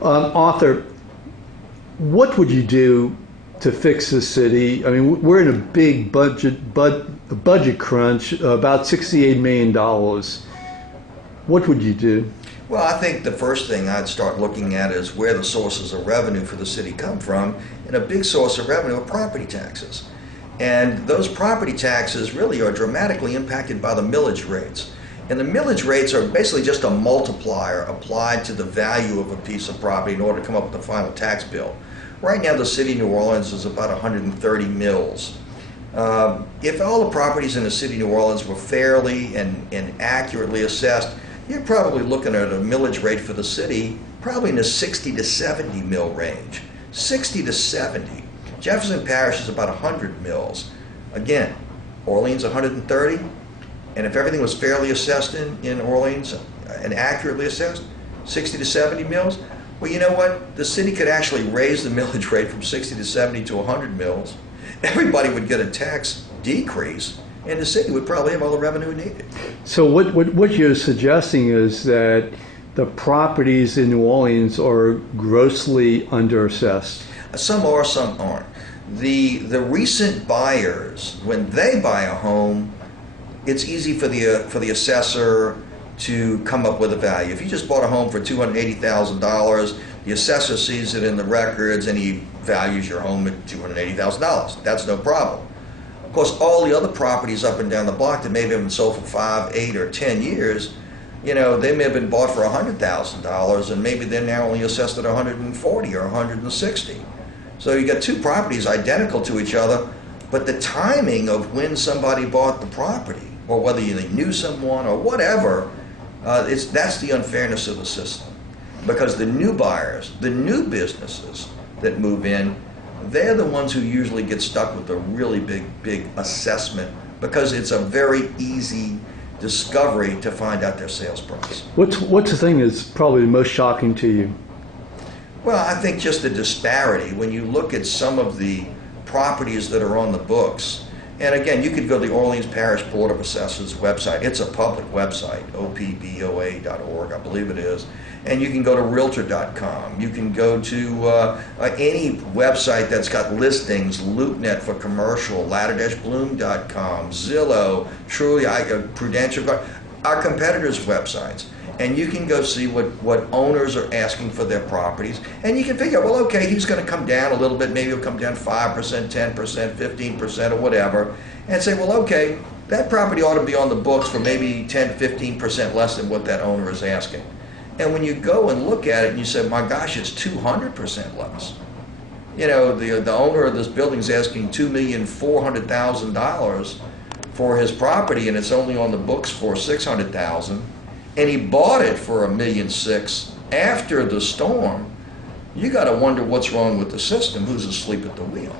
Arthur, what would you do to fix the city? I mean, we're in a big budget crunch, about $68 million. What would you do? Well, I think the first thing I'd start looking at is where the sources of revenue for the city come from, and a big source of revenue are property taxes. And those property taxes really are dramatically impacted by the millage rates. And the millage rates are basically just a multiplier applied to the value of a piece of property in order to come up with the final tax bill. Right now, the city of New Orleans is about 130 mills. If all the properties in the city of New Orleans were fairly and accurately assessed, you're probably looking at a millage rate for the city probably in the 60 to 70 mil range. 60 to 70. Jefferson Parish is about 100 mills. Again, Orleans 130, and if everything was fairly assessed in Orleans and accurately assessed, 60 to 70 mills, well, you know what? The city could actually raise the millage rate from 60 to 70 to 100 mills. Everybody would get a tax decrease, and the city would probably have all the revenue it needed. So what you're suggesting is that the properties in New Orleans are grossly underassessed. Some are, some aren't. The recent buyers, when they buy a home, it's easy for the assessor to come up with a value. If you just bought a home for $280,000, the assessor sees it in the records and he values your home at $280,000. That's no problem. Of course, all the other properties up and down the block that maybe have been sold for 5, 8, or 10 years, you know, they may have been bought for $100,000 and maybe they're now only assessed at 140 or 160. So you got two properties identical to each other, but the timing of when somebody bought the property, or whether they knew someone or whatever, that's the unfairness of the system. Because the new buyers, the new businesses that move in, they're the ones who usually get stuck with a really big assessment, because it's a very easy discovery to find out their sales price. What's the thing that's probably the most shocking to you? Well, I think just the disparity. When you look at some of the properties that are on the books, and again, you could go to the Orleans Parish Board of Assessors website. It's a public website, opboa.org, I believe it is. And you can go to realtor.com. You can go to any website that's got listings, LoopNet for commercial, ladder-bloom.com, Zillow, Truly, Prudential, our competitors' websites. And you can go see what owners are asking for their properties. And you can figure, well, okay, he's going to come down a little bit. Maybe he'll come down 5%, 10%, 15%, or whatever. And say, well, okay, that property ought to be on the books for maybe 10, 15% less than what that owner is asking. And when you go and look at it and you say, my gosh, it's 200% less. You know, the owner of this building is asking $2,400,000 for his property, and it's only on the books for $600,000. And he bought it for $1.6 million after the storm. You got to wonder what's wrong with the system. Who's asleep at the wheel?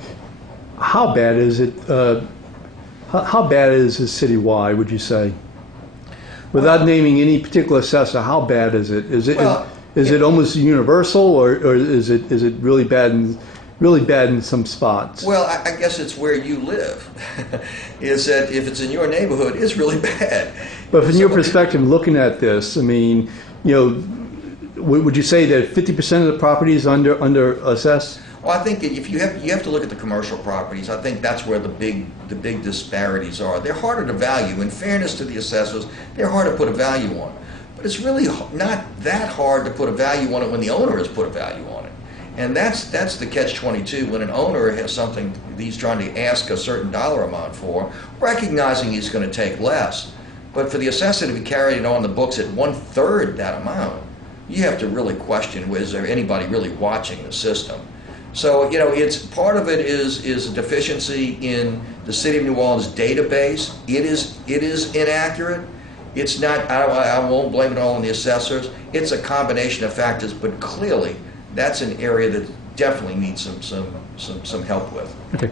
How bad is it? How bad is it citywide, would you say? Without naming any particular assessor, how bad is it? Is it almost universal, or is it really bad in some spots? Well, I guess it's where you live. Is that if it's in your neighborhood, it's really bad. But from your perspective, looking at this, I mean, you know, would you say that 50% of the property is under assessed? Well, I think if you have to look at the commercial properties. I think that's where the big disparities are. They're harder to value. In fairness to the assessors, they're hard to put a value on. But it's really not that hard to put a value on it when the owner has put a value on it. And that's the catch-22 when an owner has something he's trying to ask a certain dollar amount for, recognizing he's going to take less. But for the assessor to be carrying it on the books at 1/3 that amount, you have to really question, is there anybody really watching the system? So, you know, it's part of it is a deficiency in the City of New Orleans database. It is inaccurate. It's not, I won't blame it all on the assessors. It's a combination of factors, but clearly that's an area that definitely needs some help with. Okay.